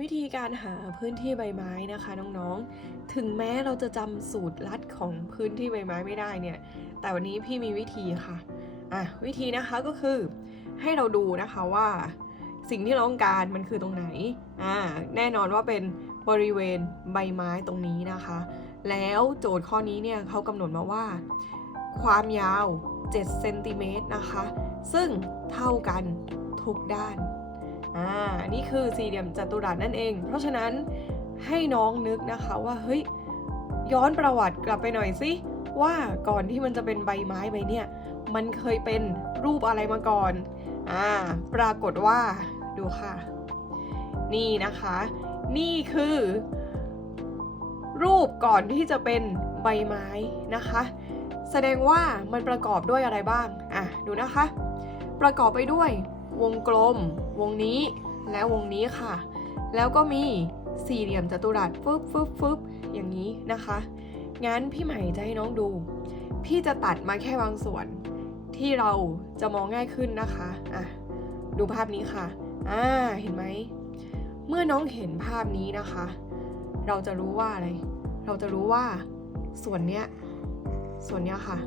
วิธีการหาพื้นที่ใบไม้นะคะน้องๆ ถึงแม้เราจะจำสูตรลัดของพื้นที่ใบไม้ไม่ได้เนี่ย แต่วันนี้พี่มีวิธีค่ะ อะวิธีนะคะก็คือให้เราดูนะคะว่า สิ่งที่เราต้องการมันคือตรงไหน อ่าแน่นอนว่าเป็นบริเวณใบไม้ตรงนี้นะคะ แล้วโจทย์ข้อนี้เนี่ยเขากำหนดมาว่า ความยาว7เซนติเมตรนะคะ ซึ่งเท่ากันทุกด้าน อ่านี่คือสี่เหลี่ยมจัตุรัสนั่นเอง เพราะฉะนั้นให้น้องนึกนะคะว่าเฮ้ยย้อนประวัติกลับไปหน่อยสิว่าก่อนที่มันจะเป็นใบไม้ใบเนี่ยมันเคยเป็นรูปอะไรมาก่อนอ่าปรากฏว่าดูค่ะ นี่นะคะ นี่คือ รูปก่อนที่จะเป็นใบไม้นะคะ แสดงว่ามันประกอบด้วยอะไรบ้างอะดูนะคะ ประกอบไปด้วย วงกลม วงนี้ และวงนี้ค่ะ แล้วก็มีสี่เหลี่ยมจัตุรัสฟึบฟึบฟึบอย่างนี้นะคะ งั้นพี่ใหม่จะให้น้องดู พี่จะตัดมาแค่บางส่วน ที่เราจะมองง่ายขึ้นนะคะอะดูภาพนี้ค่ะอ่าเห็นไหม เมื่อน้องเห็นภาพนี้นะคะ เราจะรู้ว่าอะไร เราจะรู้ว่าส่วนเนี้ย ส่วนเนี้ยค่ะ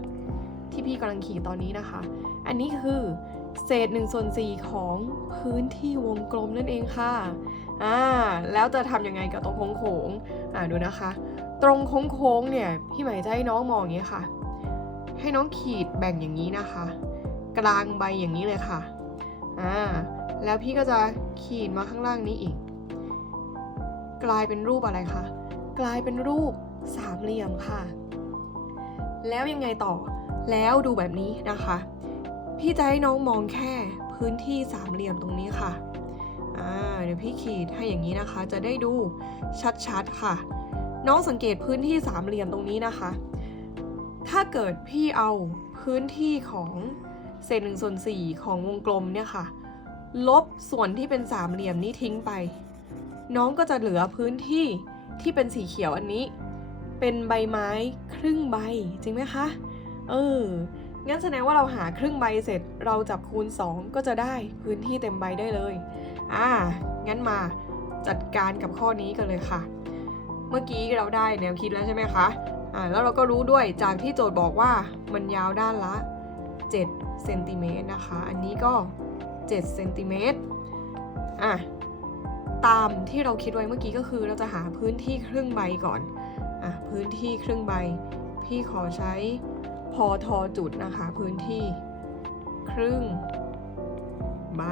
ที่พี่กำลังขี่ตอนนี้นะคะ อันนี้คือเศษ1ส่วน4ของพื้นที่วงกลมนั่นเองค่ะ อ่า แล้วจะทำยังไงกับตรงโค้งๆอ่าดูนะคะ ตรงโค้งๆเนี่ย พี่หมายจะให้น้องมองอย่างนี้ค่ะ ให้น้องขีดแบ่งอย่างนี้นะคะ กลางใบอย่างนี้เลยค่ะ อ่า แล้วพี่ก็จะขีดมาข้างล่างนี้อีก กลายเป็นรูปอะไรคะ กลายเป็นรูปสามเหลี่ยมค่ะ แล้วยังไงต่อ แล้วดูแบบนี้นะคะ พี่จะให้น้องมองแค่พื้นที่สามเหลี่ยมตรงนี้ค่ะอ่าเดี๋ยวพี่ขีดให้อย่างนี้นะคะ จะได้ดูชัดๆค่ะ น้องสังเกตพื้นที่สามเหลี่ยมตรงนี้นะคะ ถ้าเกิดพี่เอาพื้นที่ของเศษหนึ่งส่วนสี่ของวงกลมเนี่ยค่ะ ลบส่วนที่เป็นสามเหลี่ยมนี้ทิ้งไป น้องก็จะเหลือพื้นที่ที่เป็นสีเขียวอันนี้ เป็นใบไม้ครึ่งใบจริงไหมคะ เออ งั้นแสดงว่าเราหาครึ่งใบเสร็จ เราจับคูณ 2 ก็จะได้พื้นที่เต็มใบได้เลย อ่า งั้นมาจัดการกับข้อนี้กันเลยค่ะ เมื่อกี้เราได้แนวคิดแล้วใช่ไหมคะ อ่า แล้วเราก็รู้ด้วยจากที่โจทย์บอกว่ามันยาวด้านละ7เซนติเมตรนะคะ อันนี้ก็7เซนติเมตรอะ ตามที่เราคิดไว้เมื่อกี้ก็คือเราจะหาพื้นที่ครึ่งใบก่อน อะพื้นที่ครึ่งใบ พี่ขอใช้พอทอจุดนะคะ พื้นที่ ครึ่งใบ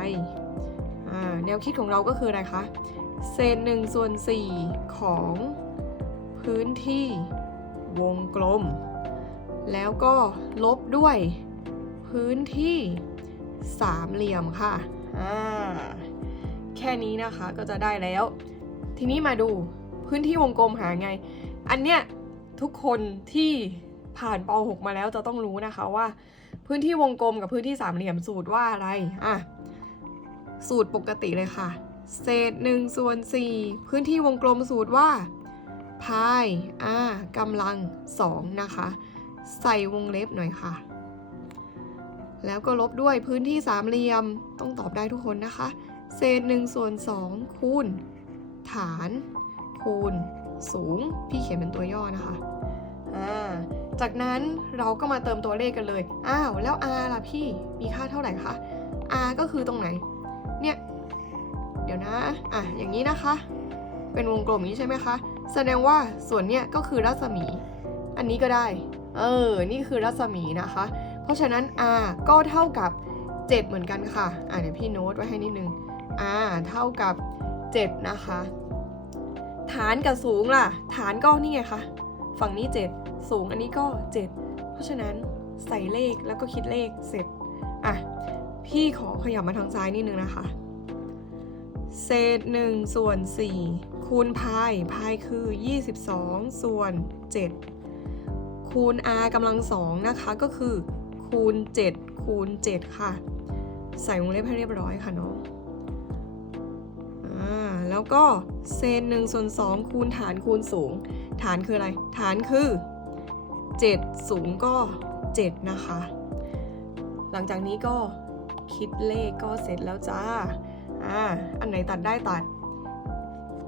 แนวคิดของเราก็คืออะไรคะ เศษหนึ่งส่วนสี่ของพื้นที่วงกลม แล้วก็ลบด้วยพื้นที่สามเหลี่ยมค่ะอ่าแค่นี้นะคะก็จะได้แล้ว ทีนี้มาดูพื้นที่วงกลมหาไง อันเนี้ยทุกคนที่ผ่านป .6 มาแล้วจะต้องรู้นะคะว่า พื้นที่วงกลมกับพื้นที่สามเหลี่ยมสูตรว่าอะไรอะสูตรปกติเลยค่ะ เศษ1ส่วน4พื้นที่วงกลมสูตรว่าพายอ่ากำลัง2นะคะ ใส่วงเล็บหน่อยค่ะ แล้วก็ลบด้วยพื้นที่สามเหลี่ยมต้องตอบได้ทุกคนนะคะ เศษ1ส่วน2คูณฐานคูณ สูง พี่เขียนเป็นตัวย่อนะคะจากนั้นเราก็มาเติมตัวเลขกันเลย อ้าว แล้ว r ล่ะพี่ มีค่าเท่าไหร่คะ r ก็คือตรงไหน เนี่ย เดี๋ยวนะ อะ อย่างนี้นะคะ เป็นวงกลมนี้ใช่ไหมคะ แสดงว่าส่วนเนี้ยก็คือรัศมี อันนี้ก็ได้ เออ นี่คือรัศมีนะคะ เพราะฉะนั้น r ก็เท่ากับ 7 เหมือนกันค่ะ อะเดี๋ยวพี่โน้ตไว้ให้นิดนึง r เท่ากับ 7 นะคะ ฐานกับสูงล่ะ ฐานก็นี่ไงคะ ฝั่งนี้ 7 สูงอันนี้ก็ 7 เพราะฉะนั้นใส่เลขแล้วก็คิดเลขเสร็จ อะ พี่ขอขยับมาทางซ้ายนิดนึงนะคะ เศษ1ส่วน4คูณพาย พายคือ 22 ส่วน 7 คูณ r กำลังสองนะคะก็คือ คูณ 7 คูณ 7 ค่ะ ใส่วงเล็บให้เรียบร้อยค่ะน้อง แล้วก็เศษ1ส่วน2คูณฐานคูณสูง ฐานคืออะไร ฐานคือ 7 สูงก็ 7 นะคะ หลังจากนี้ก็คิดเลขก็เสร็จแล้วจ้า อ่า อันไหนตัดได้ตัด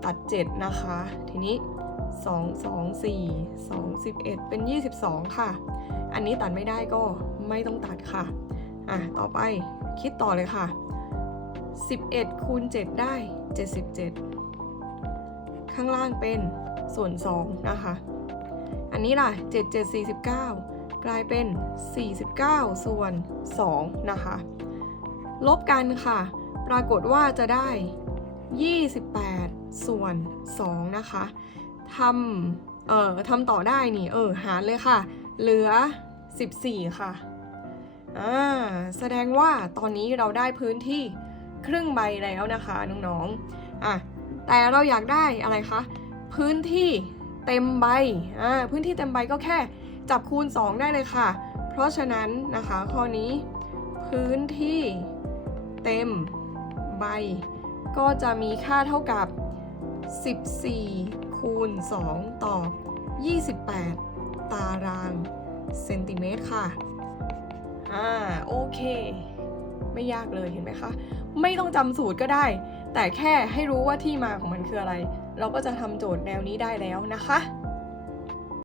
ตัด 7 นะคะ ทีนี้ 2 2 4 2 11 เป็น 22 ค่ะ อันนี้ตัดไม่ได้ก็ไม่ต้องตัดค่ะ อะ ต่อไปคิดต่อเลยค่ะ 11คูณ7ได้ 77 ข้างล่างเป็นส่วน2นะคะ อันนี้ล่ะ 7 7 49 กลายเป็น 49 ส่วน2นะคะ ลบกันค่ะ ปรากฏว่าจะได้ 28 ส่วน2นะคะทำเอ่อทำต่อได้นี่ เออ หารเลยค่ะ เหลือ 14 ค่ะ อ่า แสดงว่าตอนนี้เราได้พื้นที่ ครึ่งใบแล้วนะคะน้องๆอะแต่เราอยากได้อะไรคะพื้นที่เต็มใบอ่าพื้นที่เต็มใบก็แค่จับคูณ 2 ได้เลยค่ะ เพราะฉะนั้นนะคะข้อนี้พื้นที่เต็มใบ ก็จะมีค่าเท่ากับ 14 คูณ 2 ต่อ 28 ตารางเซนติเมตรค่ะ อ่า โอเค ไม่ยากเลยเห็นไหมคะ ไม่ต้องจำสูตรก็ได้ แต่แค่ให้รู้ว่าที่มาของมันคืออะไร เราก็จะทำโจทย์แนวนี้ได้แล้วนะคะ